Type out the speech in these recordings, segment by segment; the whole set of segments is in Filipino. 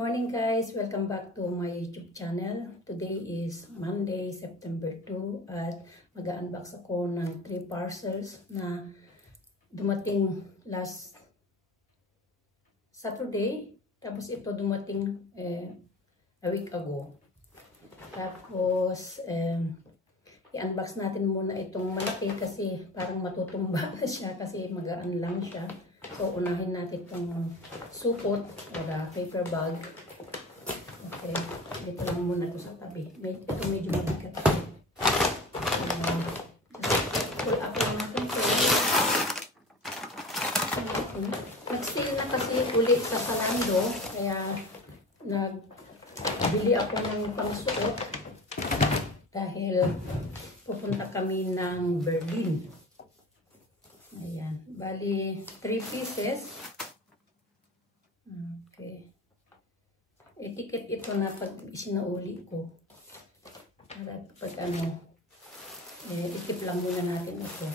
morning guys! Welcome back to my YouTube channel. Today is Monday, September 2 at mag-unbox ako ng 3 parcels na dumating last Saturday. Tapos ito dumating a week ago. Tapos i-unbox natin muna itong malaki kasi parang matutumba na siya kasi magaan lang siya. So, unahin natin itong supot o paper bag. Okay. Dito lang muna ito sa tabi. Ito medyo mabigat. Pull up lang natin. Nag-stay na kasi ulit sa Zalando. Kaya, nagbili ako ng pangsuot. Dahil pupunta kami ng Berlin. Ayan. Bali, 3 pieces. Okay. Etiket ito na pag isinauli ko. Para pag ikip lang muna natin ito.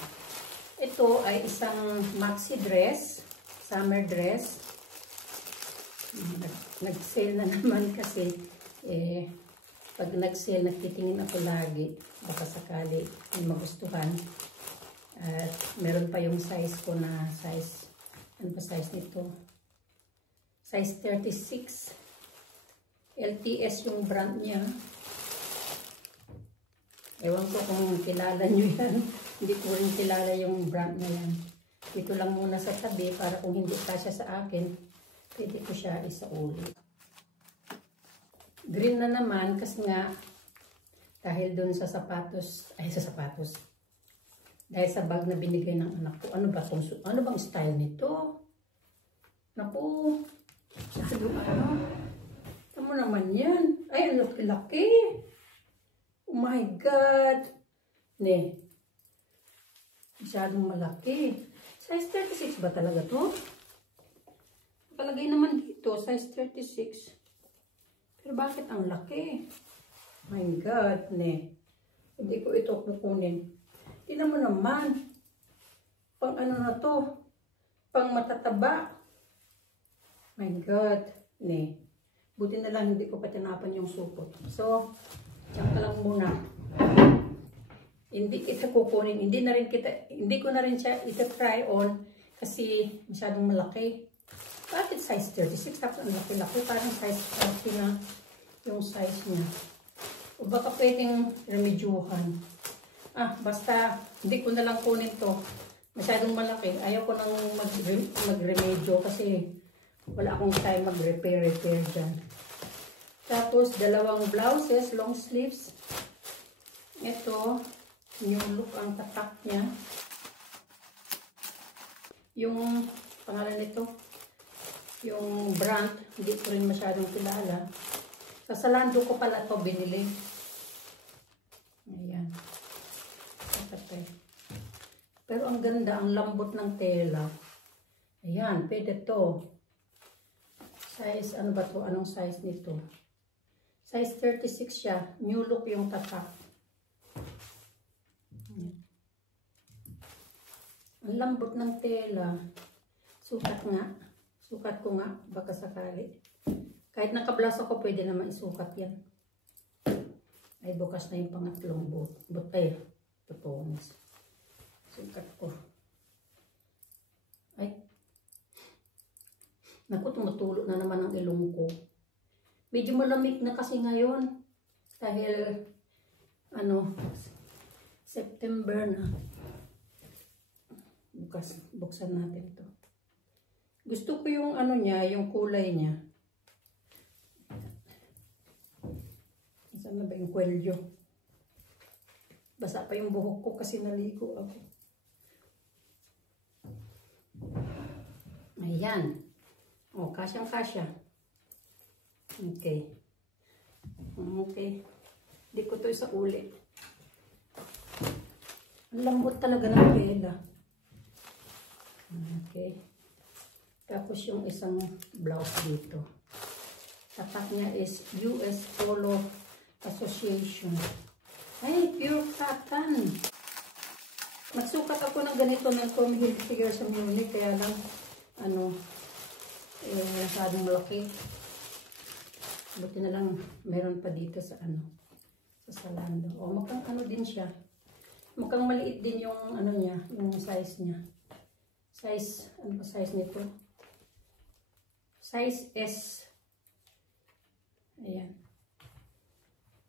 Ito ay isang maxi dress. Summer dress. Nag-sale na naman kasi pag nag-sale, nagtitingin ako lagi. Baka sakali may magustuhan. At meron pa yung size ko na size, ano ba size nito? Size 36. LTS yung brand niya. Ewan ko kung kilala nyo yan. Hindi ko rin kilala yung brand na yan. Dito lang muna sa tabi para kung hindi kasya sa akin, pwede ko siya isauli. Green na naman kasi nga dahil dun sa sapatos, dahil sa bag na binigay ng anak ko. Ano bang style nito? Naku. Tama naman yan. Ay, ang laki-laki. Oh my God. Ne. Masyadong malaki. Size 36 ba talaga to? Nakalagay naman dito, size 36. Pero bakit ang laki? My God, ne. Hindi ko ito kukunin. Tingnan mo naman. Pang ano na to? Pang matataba. My God. Ne. Buti na lang hindi ko pa tinapan yung supot. So, diyan ka lang muna. Hindi kita kukunin. Hindi ko na rin siya ita-try on kasi masyadong malaki. Bakit size 36? Tapos ang laki-laki. Parang size 30 na yung size niya. O baka pwedeng remedyuhan. Basta hindi ko na lang kunin to. Masyadong malaki. Ayaw ko nang mag-remedyo kasi wala akong time mag-repair dyan. Tapos, dalawang blouses, long sleeves. Ito, yung look ang tatak niya. Yung pangalan nito, yung brand, hindi ko rin masyadong kilala. Sa Zalando ko pala ito binili. Ayan. Pero ang ganda, ang lambot ng tela. Ayan, pwede to. Size, ano ba to? Anong size nito? Size 36 siya. New look yung tatak. Ang lambot ng tela. Sukat nga. Sukat ko nga. Baka sakali. Kahit nakablas ako, pwede naman isukat yan. Ay, bukas na yung pangatlong butay. Totones. Sukat ko. Ay. Naku, tumutulo na naman ang ilong ko. Medyo malamig na kasi ngayon. Dahil, September na. Buksan natin to. Gusto ko yung niya, yung kulay niya. Saan na ba yung kwelyo? Basa pa yung buhok ko kasi naligo ako. Ayan. O, kasyang-kasya. Okay. Okay. Hindi ko to isa uli. Ang lambot talaga ng tela. Okay. Tapos yung isang blouse dito. Tatak niya is US Polo Association. Ay, pure cotton. Nagsukat ako ng ganito ng Tommy Hilfiger sa Munich. Kaya lang, masyadong malaki. Buti na lang meron pa dito sa ano, sa Zalando. O mukhang ano din siya. Mukhang maliit din yung ano niya, yung size niya. Size, ano ba size nito? Size S. Ayan.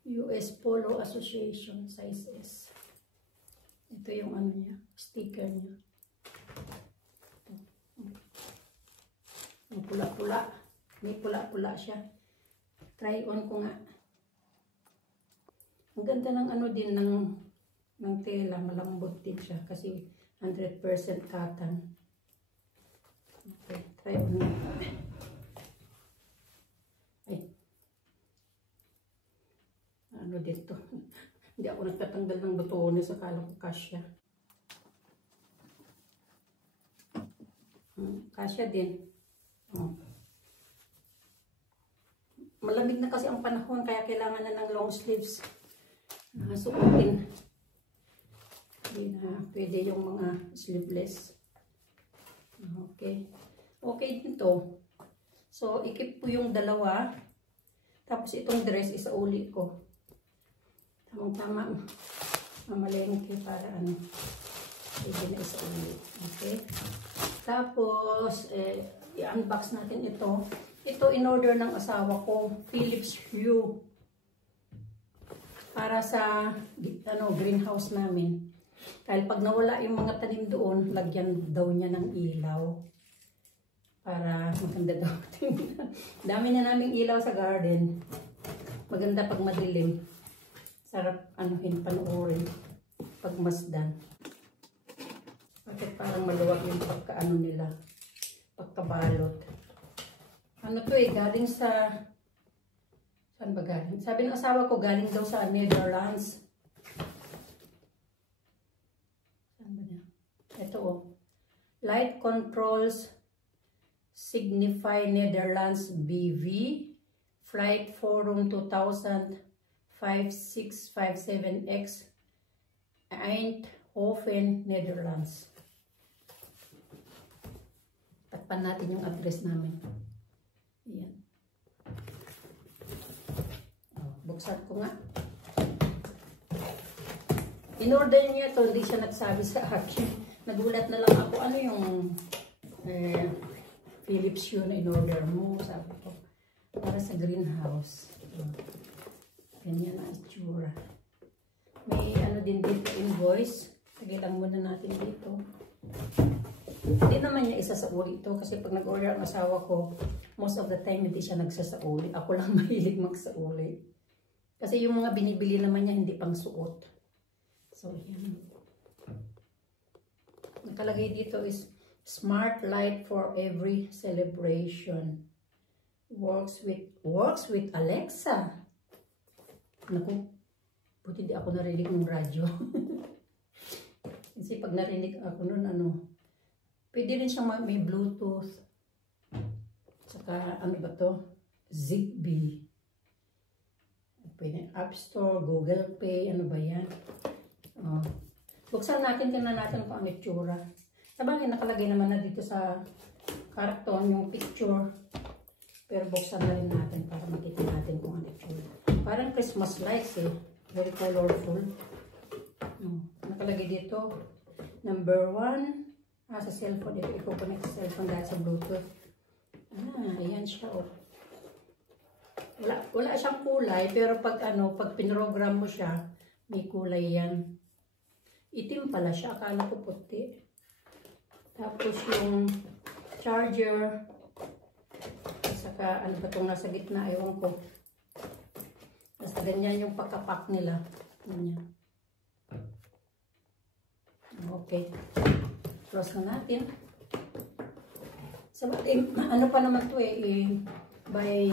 US Polo Association, size S. Ito yung ano niya, sticker niya. Yung pula-pula. May pula-pula siya. Try on ko nga. Ang ganda ng ano din ng tela. Malambot din siya kasi 100% cotton. Okay, try on nga. Ay. Ano dito? Hindi ako nagtatanggal ng butones. Akala ko kasya. Kasya din. Oh. Malamig na kasi ang panahon kaya kailangan na ng long sleeves. Suotin. Hindi na pwede yung mga sleeveless. Okay. Okay din to. So, ikip po yung dalawa. Tapos itong dress isauli ko. Tamang-tama. Mamalengke para ano. Pwede na isauli. Okay. Tapos, i-unbox natin ito. Ito in-order ng asawa ko, Philips Hue. Para sa greenhouse namin. Dahil pag nawala yung mga tanim doon, lagyan daw niya ng ilaw. Para maganda daw. Dami na naming ilaw sa garden. Maganda pag madilim. Sarap panoorin pag masdan. Bakit parang maluwag yung pagkaano nila. Pagkabalot. Ano to galing sa, saan ba galing? Sabi ng asawa ko, galing daw sa Netherlands. Saan ba niya? Ito Light Controls Signify Netherlands BV Flight Forum 2000-5657X Eindhoven, Netherlands. Takpan natin yung address namin. Ayan. Buksan ko nga. In-order niya ito, hindi siya nagsabi sa akin. Nagulat na lang ako, ano yung Philips Hue na in-order mo? Sabi ko, para sa greenhouse. Ganyan na itsura. May ano din dito, invoice. Sige lang muna natin dito. Hindi naman niya isa sa uli ito kasi pag nag-order ang asawa ko, most of the time hindi siya nagsasauli. Ako lang mahilig magsauli. Kasi yung mga binibili naman niya hindi pang suot. So, yan. Nakalagay dito is Smart Light for Every Celebration. Works with Alexa. Naku, buti di ako narinig ng radyo. Kasi pag narinig ako nun, pwede rin siyang may Bluetooth. Saka, ano ba to? Zigbee. Pwede App Store, Google Pay, ano ba yan? Buksan natin, tingnan natin kung ang itsura. Sabagay, nakalagay naman na dito sa karton yung picture. Pero buksan na rin natin para makita natin kung ang itsura. Parang Christmas lights Very colorful. Nakalagay dito, number 1. Sa cellphone. Ito i-connect sa cellphone dahil sa Bluetooth. Ayan siya Wala siyang kulay, pero pag pinrogram mo siya, may kulay yan. Itim pala siya, akala ko puti. Tapos yung charger, saka ano ba itong nasa gitna, ewan ko. Basta ganyan yung pagkapak nila. Ganyan. Okay. Close na natin. Ano pa naman to by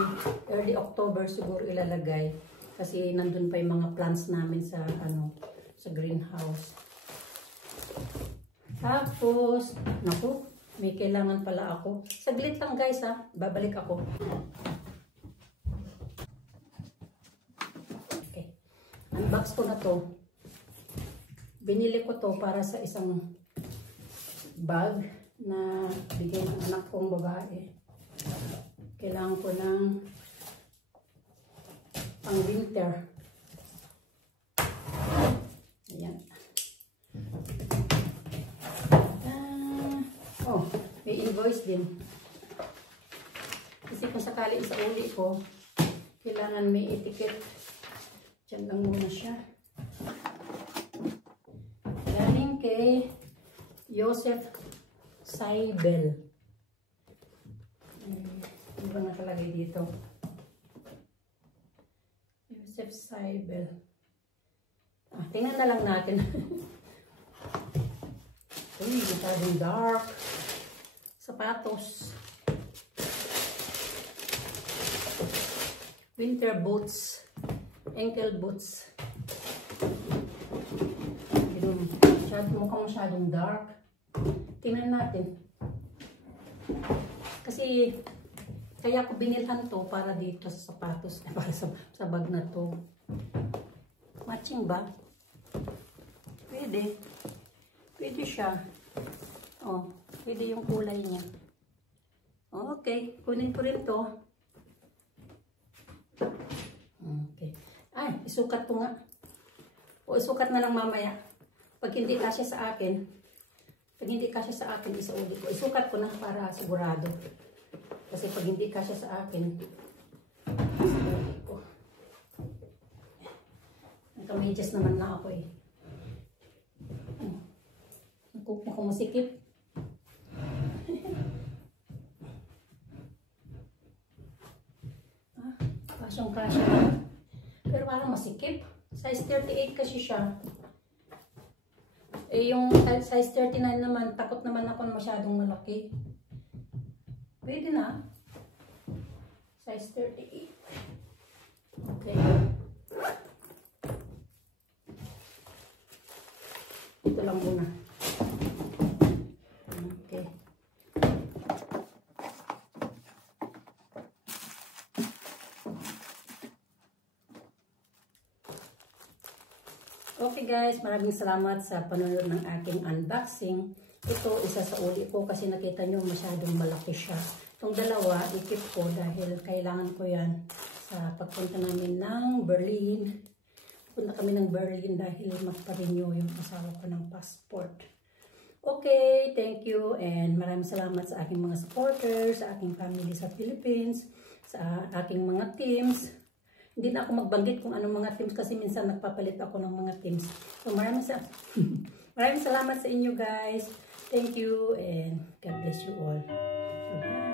early October siguro ilalagay kasi nandun pa yung mga plants namin sa sa greenhouse. Tapos naku, may kailangan pala ako. Saglit lang guys babalik ako. Okay. Unbox ko na to. Binili ko to para sa isang bag na bigay ng anak kong babae. Kailangan ko ng pang winter. Ayan. Oh, may invoice din. Kasi kung sakali sa uli ko, kailangan may etiquette. Diyan lang muna siya. Galing kay Joseph Seibel. Ano ba nakalagay dito? Joseph Seibel. Tingnan na lang natin. Uy, masyadong dark. Sapatos. Winter boots. Ankle boots. Mukhang masyadong dark. Tingnan natin. Kasi, kaya ko binilhan to para dito sa sapatos. Para sa bag na to. Matching ba? Pwede. Pwede siya. Oh, pwede yung kulay niya. Okay, kunin ko rin to. Okay. Ay, isukat ko nga. O, isukat na lang mamaya. Pag hindi kasya sa akin, isauli ko. Isukat ko na para sigurado. Kasi pag hindi kasya sa akin, isauli ko. Nakamedyas naman na ako eh. Mukhang masikip. Kasyong-kasya. Pero parang masikip. Size 38 kasi siya. Eh, yung size 39 naman, takot naman ako na masyadong malaki. Pwede na. Size 38. Okay. Ito lang muna. Okay. Okay guys, maraming salamat sa panonood ng aking unboxing. Ito, isa sa uli ko kasi nakita nyo masyadong malaki siya. Itong dalawa, ikip ko dahil kailangan ko yan sa pagpunta namin ng Berlin. Punta kami ng Berlin dahil magpa-renew yung asawa ko ng passport. Okay, thank you and maraming salamat sa aking mga supporters, sa aking family sa Philippines, sa aking mga teams. Hindi na ako magbanggit kung anong mga teams kasi minsan nagpapalit ako ng mga teams. So maraming salamat sa inyo guys. Thank you and God bless you all. Bye-bye.